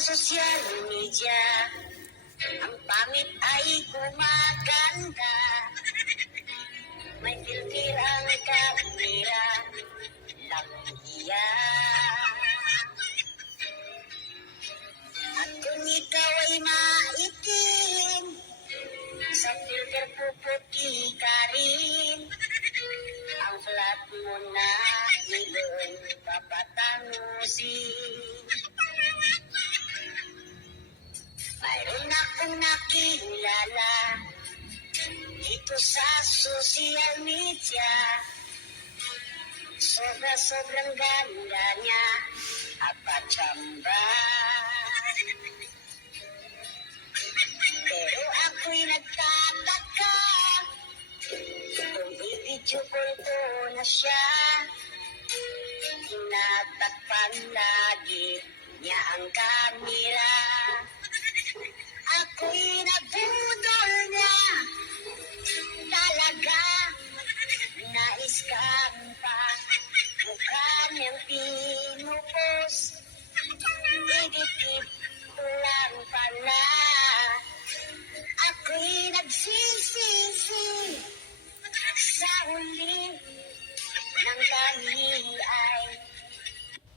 social media, ang pangit ay gumaganda. May filter ang kamera, lakiya. At kung ikaw ay maitim, sa filter puputi ka rin. Ang flat mo na ilong papatangusin. Mayroon akong nakilala dito sa social media. Sobrang ganda niya, apachamba. Pero ako'y nagtataka kung i-video call ko na siya. Tinatakpan lagi niya ang kamera. Ako'y nabudol niya. Talaga, nais-scam pa. Mukha niyang pinupos. Editip ko lang pala. Ako'y nagsisi.